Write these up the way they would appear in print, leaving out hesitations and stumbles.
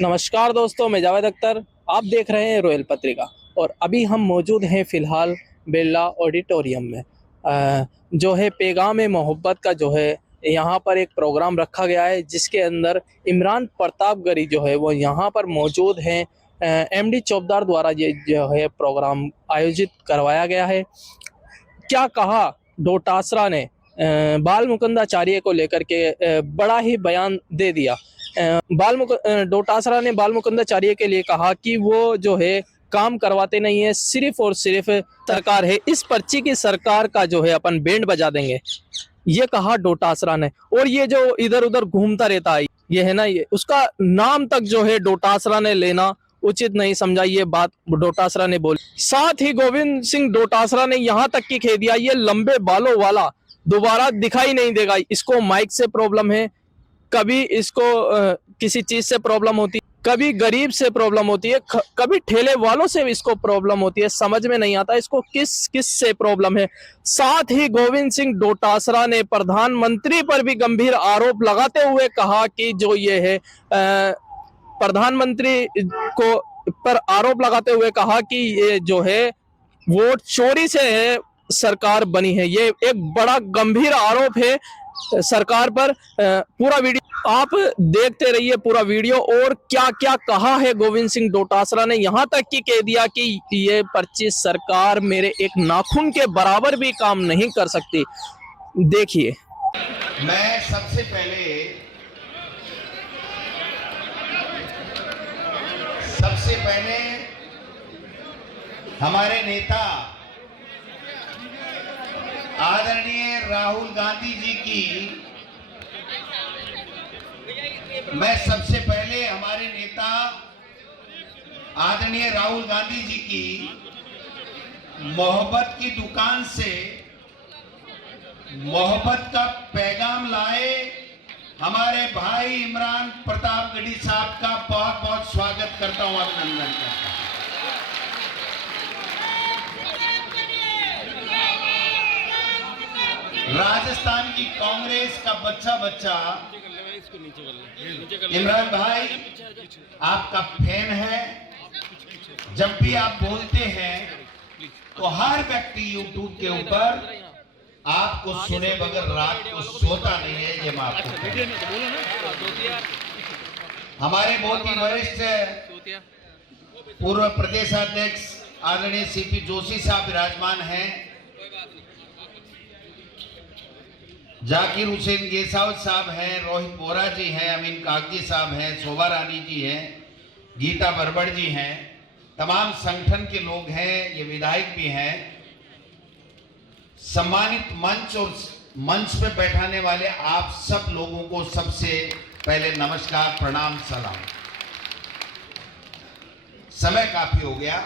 नमस्कार दोस्तों, मैं जावेद अख्तर। आप देख रहे हैं रॉयल पत्रिका और अभी हम मौजूद हैं फ़िलहाल बिरला ऑडिटोरियम में। जो है पैगाम ए मोहब्बत का जो है यहाँ पर एक प्रोग्राम रखा गया है, जिसके अंदर इमरान प्रतापगढ़ी जो है वो यहाँ पर मौजूद हैं। एमडी चौबदार द्वारा ये जो है प्रोग्राम आयोजित करवाया गया है। क्या कहा डोटासरा ने बाल मुकुंदाचार्य को लेकर के बड़ा ही बयान दे दिया। डोटासरा ने बाल मुकुंदाचार्य के लिए कहा कि वो जो है काम करवाते नहीं है, सिर्फ और सिर्फ सरकार है, इस पर्ची की सरकार का जो है अपन बैंड बजा देंगे, ये कहा डोटासरा ने। और ये जो इधर उधर घूमता रहता है, ये है ना, ये उसका नाम तक जो है डोटासरा ने लेना उचित नहीं समझा, ये बात डोटासरा ने बोली। साथ ही गोविंद सिंह डोटासरा ने यहाँ तक की कह दिया, ये लंबे बालों वाला दोबारा दिखाई नहीं देगा। इसको माइक से प्रॉब्लम है, कभी इसको किसी चीज से प्रॉब्लम होती है, कभी गरीब से प्रॉब्लम होती है, कभी ठेले वालों से इसको प्रॉब्लम होती है। समझ में नहीं आता इसको किस किस से प्रॉब्लम है। साथ ही गोविंद सिंह डोटासरा ने प्रधानमंत्री पर भी गंभीर आरोप लगाते हुए कहा कि जो ये है प्रधानमंत्री को पर आरोप लगाते हुए कहा कि ये जो है वोट चोरी से है सरकार बनी है। ये एक बड़ा गंभीर आरोप है सरकार पर। पूरा वीडियो आप देखते रहिए, पूरा वीडियो। और क्या क्या कहा है गोविंद सिंह डोटासरा ने, यहाँ तक कि कह दिया कि ये पर्ची सरकार मेरे एक नाखून के बराबर भी काम नहीं कर सकती। देखिए, मैं सबसे पहले हमारे नेता आदरणीय राहुल गांधी जी की मोहब्बत की दुकान से मोहब्बत का पैगाम लाए हमारे भाई इमरान प्रतापगढ़ी साहब का बहुत बहुत स्वागत करता हूं, अभिनंदन करता हूं। राजस्थान की कांग्रेस का बच्चा इमरान भाई आपका फैन है। जब भी आप बोलते हैं तो हर व्यक्ति यूट्यूब के ऊपर आपको सुने बगैर रात को सोता नहीं है। ये मैं आपको हमारे बहुत ही वरिष्ठ पूर्व प्रदेश अध्यक्ष आदरणीय सीपी जोशी साहब विराजमान हैं, जाकिर हुसैन गेसावत साहब हैं, रोहित बोरा जी हैं, अमीन कागजी साहब हैं, शोभा रानी जी हैं, गीता बरबड़ जी हैं, तमाम संगठन के लोग हैं, ये विधायक भी हैं। सम्मानित मंच और मंच पे बैठाने वाले आप सब लोगों को सबसे पहले नमस्कार, प्रणाम, सलाम। समय काफी हो गया,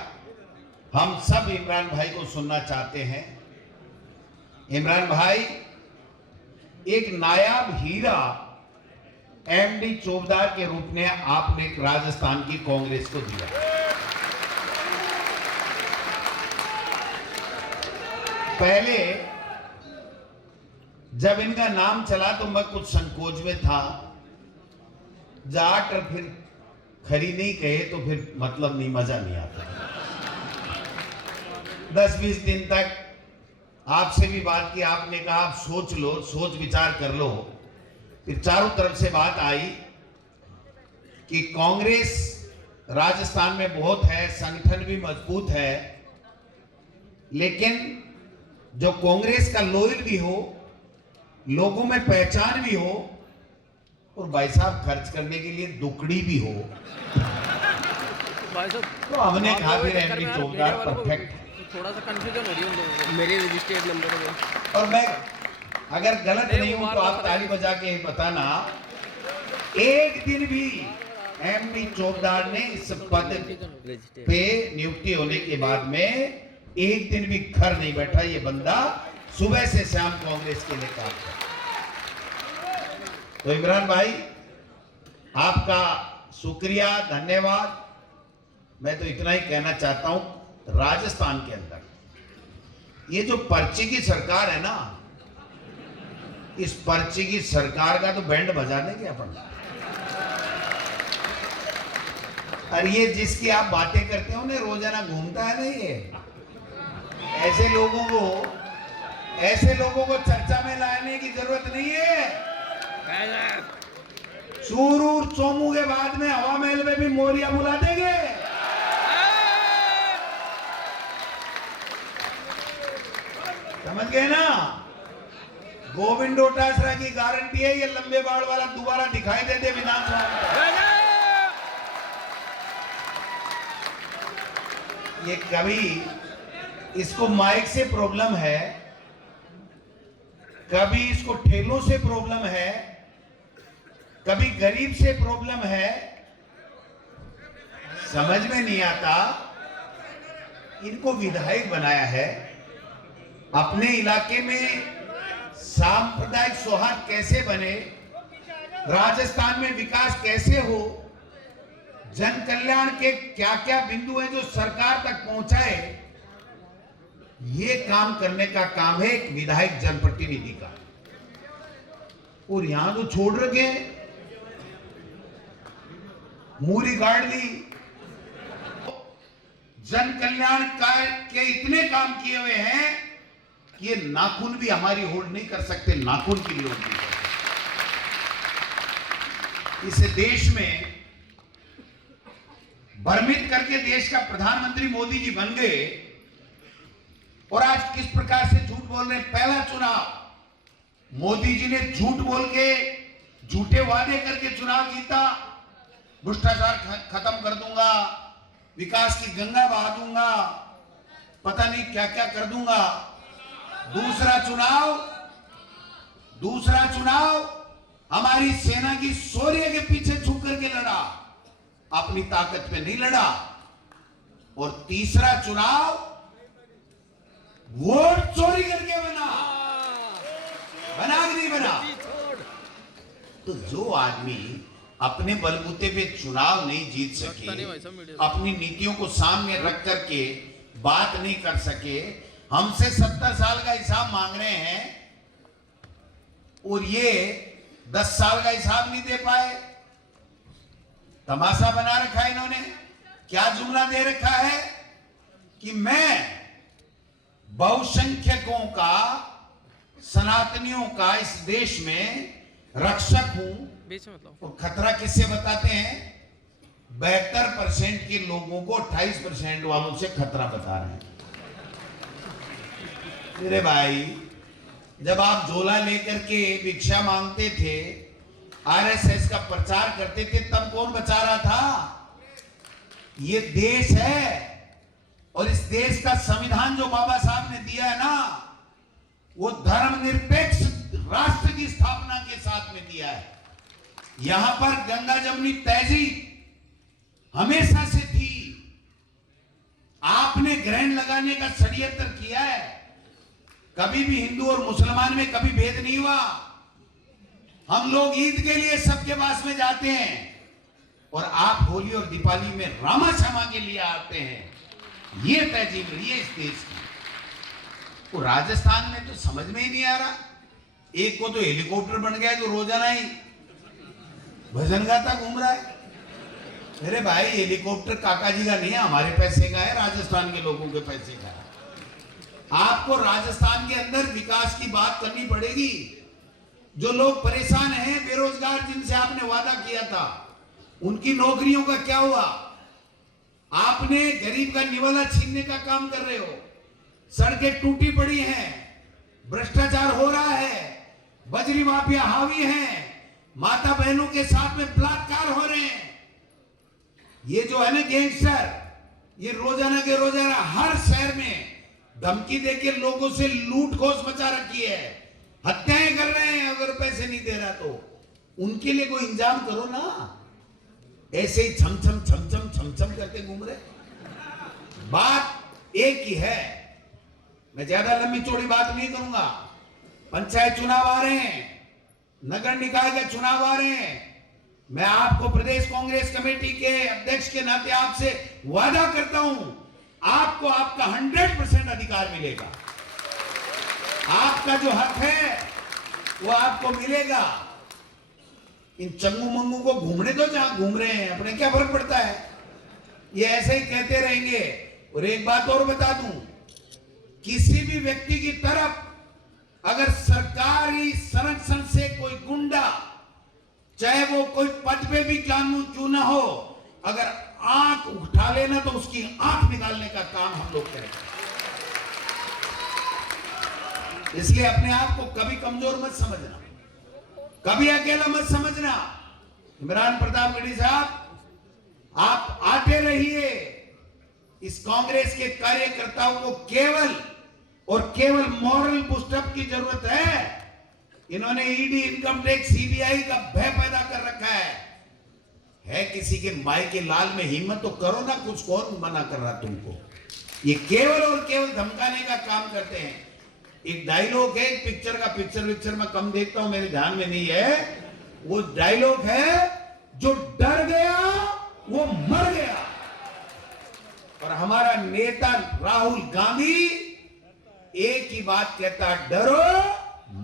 हम सब इमरान भाई को सुनना चाहते हैं। इमरान भाई एक नायाब हीरा एमडी चौबदार के रूप में आपने राजस्थान की कांग्रेस को दिया। पहले जब इनका नाम चला तो मैं कुछ संकोच में था, जाट और फिर खरी नहीं कहे तो फिर मतलब नहीं, मजा नहीं आता। 10-20 दिन तक आपसे भी बात की, आपने कहा आप सोच लो, सोच विचार कर लो। फिर चारों तरफ से बात आई कि कांग्रेस राजस्थान में बहुत है, संगठन भी मजबूत है, लेकिन जो कांग्रेस का लॉयल भी हो, लोगों में पहचान भी हो, और भाई साहब खर्च करने के लिए दुकड़ी भी हो, तो हमने कहा फिर एमडी चौबदार परफेक्ट। थोड़ा सा कंफ्यूजन हो रही है उन लोगों को, मेरे रजिस्टर्ड नंबर में। और मैं अगर गलत नहीं हूं तो आप ताली बजा के बताना, एक दिन भी एमडी चौबदार ने इस पद पे नियुक्ति होने के बाद में एक दिन भी घर नहीं बैठा। ये बंदा सुबह से शाम कांग्रेस के लिए काम करता। तो इमरान भाई आपका शुक्रिया, धन्यवाद। मैं तो इतना ही कहना चाहता हूं, राजस्थान के अंदर ये जो पर्ची की सरकार है ना, इस पर्ची की सरकार का तो बैंड बजा देंगे अपन। और ये जिसकी आप बातें करते हो ना, रोजाना घूमता है ना ये, ऐसे लोगों को चर्चा में लाने की जरूरत नहीं है। चूरू चोमू के बाद में हवा महल में भी मोरिया बुला देंगे। समझ गए ना? गोविंद डोटासरा की गारंटी है, ये लंबे बाल वाला दोबारा दिखाई देते विधानसभा में। ये कभी इसको माइक से प्रॉब्लम है, कभी इसको ठेलों से प्रॉब्लम है, कभी गरीब से प्रॉब्लम है, समझ में नहीं आता। इनको विधायक बनाया है, अपने इलाके में सांप्रदायिक सौहार्द कैसे बने, राजस्थान में विकास कैसे हो, जन कल्याण के क्या क्या बिंदु हैं जो सरकार तक पहुंचाए, ये काम करने का काम है एक विधायक जनप्रतिनिधि का। और यहां तो छोड़ रखे, मूरी गाड़ ली। जन कल्याण के इतने काम किए हुए हैं कि ये नाखून भी हमारी होल्ड नहीं कर सकते, नाखून की भी होल्ड नहीं कर सकते। इस देश में भ्रमित करके देश का प्रधानमंत्री मोदी जी बन गए, और आज किस प्रकार से झूठ बोल रहे हैं। पहला चुनाव मोदी जी ने झूठ बोल के, झूठे वादे करके चुनाव जीता, भ्रष्टाचार खत्म कर दूंगा, विकास की गंगा बहा दूंगा, पता नहीं क्या क्या कर दूंगा। दूसरा चुनाव हमारी सेना की शौर्य के पीछे छुप करके लड़ा, अपनी ताकत पे नहीं लड़ा। और तीसरा चुनाव वोट चोरी करके बना कि नहीं बना? तो जो आदमी अपने बलबूते पे चुनाव नहीं जीत सके, अपनी नीतियों को सामने रख करके बात नहीं कर सके, हमसे 70 साल का हिसाब मांग रहे हैं, और ये 10 साल का हिसाब नहीं दे पाए। तमाशा बना रखा है इन्होंने। क्या जुमला दे रखा है कि मैं बहुसंख्यकों का, सनातनियों का इस देश में रक्षक हूं। और खतरा किससे बताते हैं? 72% के लोगों को 28% वालों से खतरा बता रहे हैं। मेरे भाई, जब आप झोला लेकर के भिक्षा मांगते थे, आरएसएस का प्रचार करते थे, तब कौन बचा रहा था? ये देश है, और इस देश का संविधान जो बाबा साहब ने दिया है ना, वो धर्मनिरपेक्ष राष्ट्र की स्थापना के साथ में दिया है। यहां पर गंगा जमुनी तहजीब हमेशा से थी। आपने ग्रहण लगाने का षड्यंत्र किया है। कभी भी हिंदू और मुसलमान में कभी भेद नहीं हुआ। हम लोग ईद के लिए सबके पास में जाते हैं, और आप होली और दीपावली में रामा क्षमा के लिए आते हैं। ये तहजीब रही है इस देश की। तो राजस्थान में तो समझ में ही नहीं आ रहा। एक को तो हेलीकॉप्टर बन गया जो रोजाना ही भजन गाता घूम रहा है। मेरे भाई, हेलीकॉप्टर काका जी का नहीं है, हमारे पैसे का है, राजस्थान के लोगों के पैसे का है। आपको राजस्थान के अंदर विकास की बात करनी पड़ेगी। जो लोग परेशान हैं, बेरोजगार, जिनसे आपने वादा किया था, उनकी नौकरियों का क्या हुआ? आपने गरीब का निवाला छीनने का काम कर रहे हो। सड़कें टूटी पड़ी हैं, भ्रष्टाचार हो रहा है, बजरी माफिया हावी है, माता बहनों के साथ में बलात्कार हो रहे हैं। ये जो है ना गैंगस्टर, ये रोजाना के रोजाना हर शहर में धमकी देके लोगों से लूट खोस मचा रखी है, हत्याएं कर रहे हैं। अगर पैसे नहीं दे रहा तो उनके लिए कोई इंतजाम करो ना। ऐसे ही छम छम करके घूम रहे। बात एक ही है। मैं ज्यादा लंबी चौड़ी बात नहीं करूंगा। पंचायत चुनाव आ रहे हैं, नगर निकाय के चुनाव आ रहे हैं। मैं आपको प्रदेश कांग्रेस कमेटी के अध्यक्ष के नाते आपसे वादा करता हूं, आपको आपका 100% अधिकार मिलेगा। आपका जो हक है वो आपको मिलेगा। इन चंगू मंगू को घूमने दो जहां घूम रहे हैं, अपने क्या फर्क पड़ता है। ये ऐसे ही कहते रहेंगे। और एक बात और बता दूं, किसी भी व्यक्ति की तरफ अगर सरकारी संरक्षण से कोई गुंडा, चाहे वो कोई पद पे भी क्यों ना हो, अगर आंख उठा लेना तो उसकी आंख निकालने का काम हम लोग करेंगे। इसलिए अपने आप को कभी कमजोर मत समझना, कभी अकेला मत समझना। इमरान प्रतापगढ़ी साहब, आप आते रहिए। इस कांग्रेस के कार्यकर्ताओं को केवल और केवल मॉरल बूस्टअप की जरूरत है। इन्होंने ईडी, इनकम टैक्स, सीबीआई का भय पैदा कर रखा है किसी के माई के लाल में हिम्मत तो करो ना, कुछ कौन मना कर रहा तुमको। ये केवल और केवल धमकाने का काम करते हैं। एक डायलॉग है एक पिक्चर का, पिक्चर में कम देखता हूं, मेरे ध्यान में नहीं है। वो डायलॉग है, जो डर गया वो मर गया। और हमारा नेता राहुल गांधी एक ही बात कहता, डरो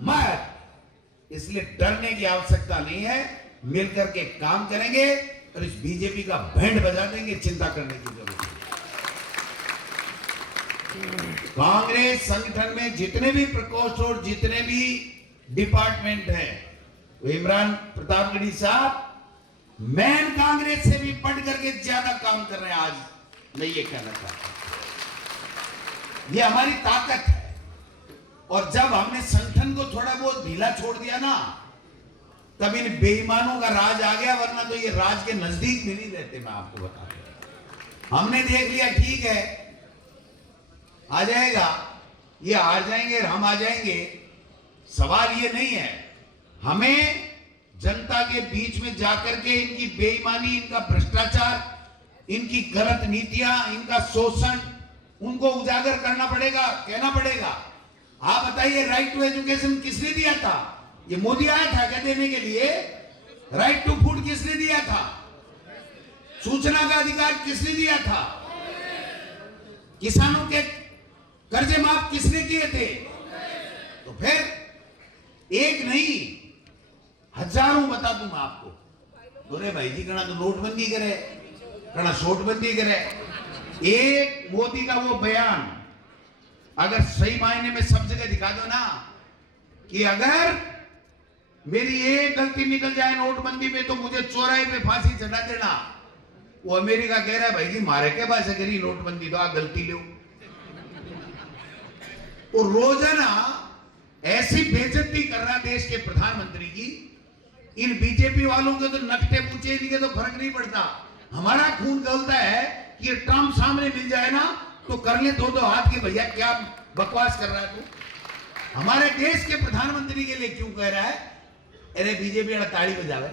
मत। इसलिए डरने की आवश्यकता नहीं है, मिलकर के काम करेंगे और इस बीजेपी का बैंड बजा देंगे। चिंता करने की जरूरत नहीं। कांग्रेस संगठन में जितने भी प्रकोष्ठ और जितने भी डिपार्टमेंट हैं, वो इमरान प्रतापगढ़ी साहब मैन कांग्रेस से भी बढ़ करके ज्यादा काम कर रहे हैं। आज मैं ये कहना चाहता हूं, ये हमारी ताकत है। और जब हमने संगठन को थोड़ा बहुत ढीला छोड़ दिया ना, तब इन बेईमानों का राज आ गया, वरना तो ये राज के नजदीक भी नहीं रहते। मैं आपको बता दूं, हमने देख लिया, ठीक है आ जाएगा, ये हार जाएंगे हम आ जाएंगे। सवाल ये नहीं है, हमें जनता के बीच में जाकर के इनकी बेईमानी, इनका भ्रष्टाचार, इनकी गलत नीतियां, इनका शोषण, उनको उजागर करना पड़ेगा, कहना पड़ेगा। आप बताइए, राइट टू एजुकेशन किसने दिया था? ये मोदी आया था क्या देने के लिए? राइट टू फूड किसने दिया था? सूचना का अधिकार किसने दिया था? किसानों के कर्जे माफ किसने किए थे? तो फिर एक नहीं हजारों बता दूं मैं आपको। बोले भाई जी कना तो नोटबंदी करे, कना शोटबंदी करे। एक मोदी का वो बयान अगर सही मायने में सब जगह दिखा दो ना, कि अगर मेरी एक गलती निकल जाए नोटबंदी में तो मुझे चौराहे पे फांसी चढ़ा देना। वो अमेरिका कह रहा है भाई जी मारे के पास करी नोटबंदी तो आप गलती लो। और रोजाना ऐसी बेइज्जती कर रहा देश के प्रधानमंत्री की। इन बीजेपी वालों के तो नकटे पूछे, इनके तो फर्क नहीं पड़ता। हमारा खून खौलता है कि ट्रम्प सामने मिल जाए ना तो कर ले दो हाथ के, भैया क्या बकवास कर रहा है तू। हमारे देश के प्रधानमंत्री के लिए क्यों कह रहा है अरे बीजेपी वाला ताड़ी बजावे,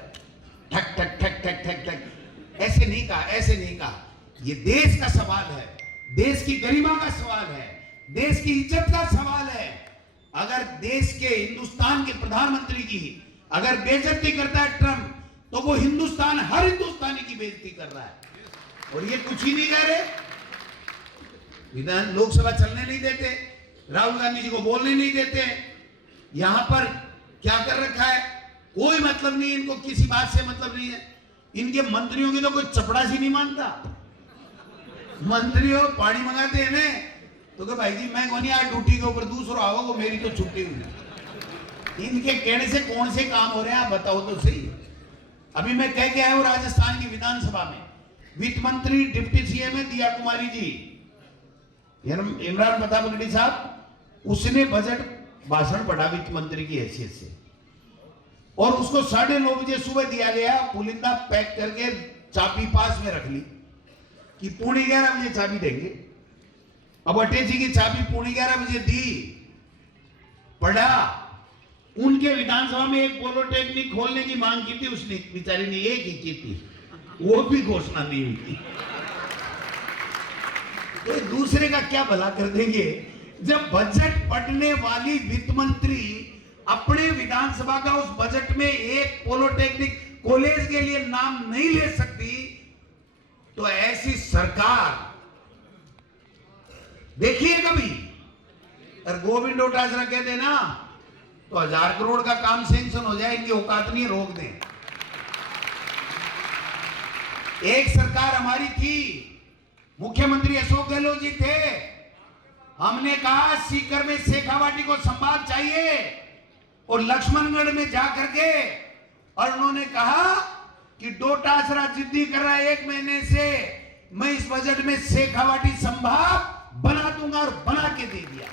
ठक ठक ठक ठक ठक ठक। ऐसे नहीं कहा, ऐसे नहीं कहा। ये देश का सवाल है, देश की गरिमा का सवाल है, देश की इज्जत का सवाल है। अगर देश के, हिंदुस्तान के प्रधानमंत्री की अगर बेइज्जती करता है ट्रम्प, तो वो हिंदुस्तान, हर हिंदुस्तानी की बेइज्जती कर रहा है। और ये कुछ ही नहीं कह रहे, विधान लोकसभा चलने नहीं देते, राहुल गांधी जी को बोलने नहीं देते। यहां पर क्या कर रखा है, कोई मतलब नहीं, इनको किसी बात से मतलब नहीं है। इनके मंत्रियों की तो कोई चपड़ासी नहीं मानता। मंत्रियों पानी मंगाते हैं ना तो कि भाई जी मैं कौन आज ड्यूटी के ऊपर दूसरा आओ, वो मेरी तो छुट्टी हुई। इनके कहने से कौन से काम हो रहे हैं आप बताओ तो सही। अभी मैं कह के आया हूं राजस्थान की विधानसभा में, वित्त मंत्री डिप्टी सीएम है दिया कुमारी जी, इमरान प्रतापगढ़ी साहब, उसने बजट भाषण पढ़ा वित्त मंत्री की हैसियत से, और उसको 9:30 बजे सुबह दिया गया। पुलिंदा पैक करके चाबी पास में रख ली कि 11:30 बजे चाबी देंगे। अब अटैची की चाबी 11:30 बजे दी, पढ़ा। उनके विधानसभा में एक पॉलिटेक्निक खोलने की मांग की थी, उसने बेचारी ने एक ही की थी, वो भी घोषणा नहीं हुई थी। तो दूसरे का क्या भला कर देंगे जब बजट पढ़ने वाली वित्त मंत्री अपने विधानसभा का उस बजट में एक पॉलिटेक्निक कॉलेज के लिए नाम नहीं ले सकती। तो ऐसी सरकार देखिए कभी। अगर गोविंद डोटासरा कह देना तो 1000 करोड़ का काम सैंक्शन हो जाए, इनकी औकात नहीं, रोक दें। एक सरकार हमारी थी मुख्यमंत्री अशोक गहलोत जी थे। हमने कहा सीकर में शेखावाटी को संभाल चाहिए और लक्ष्मणगढ़ में जाकर के, और उन्होंने कहा कि डोटासरा जिद्दी कर रहा है 1 महीने से, मैं इस बजट में शेखावाटी संभाग बना दूंगा, और बना के दे दिया।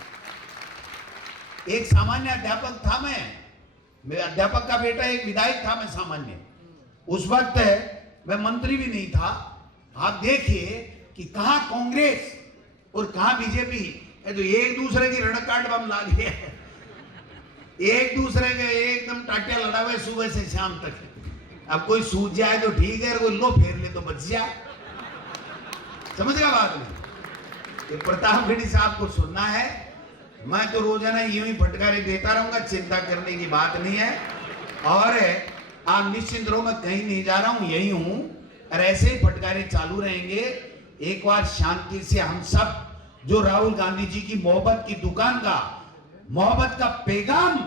एक सामान्य अध्यापक था मैं अध्यापक का बेटा, एक विधायक था मैं सामान्य। उस वक्त मैं मंत्री भी नहीं था। आप देखिए कि कहां कांग्रेस और कहां बीजेपी, तो एक दूसरे की रड़काट बम ला लिए, एक दूसरे के एकदम टाटिया लड़ा हुए सुबह से शाम तक। अब कोई सूझ जाए तो ठीक है, कोई लो फेर ले तो बच जाए। समझेगा बात नहीं। प्रतापगढ़ी साहब को सुनना है, मैं तो रोजाना यूं ही फटकारे देता रहूंगा, चिंता करने की बात नहीं है। और आप निश्चिंत रहो, मैं कहीं नहीं जा रहा हूं, यही हूं, और ऐसे ही फटकारे चालू रहेंगे। एक बार शांति से हम सब जो राहुल गांधी जी की मोहब्बत की दुकान का मोहब्बत का पैगाम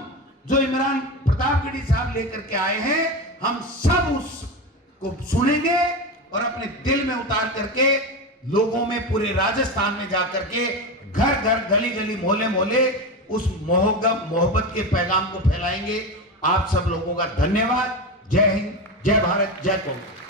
जो इमरान प्रतापगढ़ी साहब लेकर के आए हैं, हम सब उसको सुनेंगे और अपने दिल में उतार करके लोगों में, पूरे राजस्थान में जाकर के घर घर, गली गली, मोहल्ले मोहल्ले उस मोहब्बत के पैगाम को फैलाएंगे। आप सब लोगों का धन्यवाद। जय हिंद, जय भारत, जय कांग्रेस।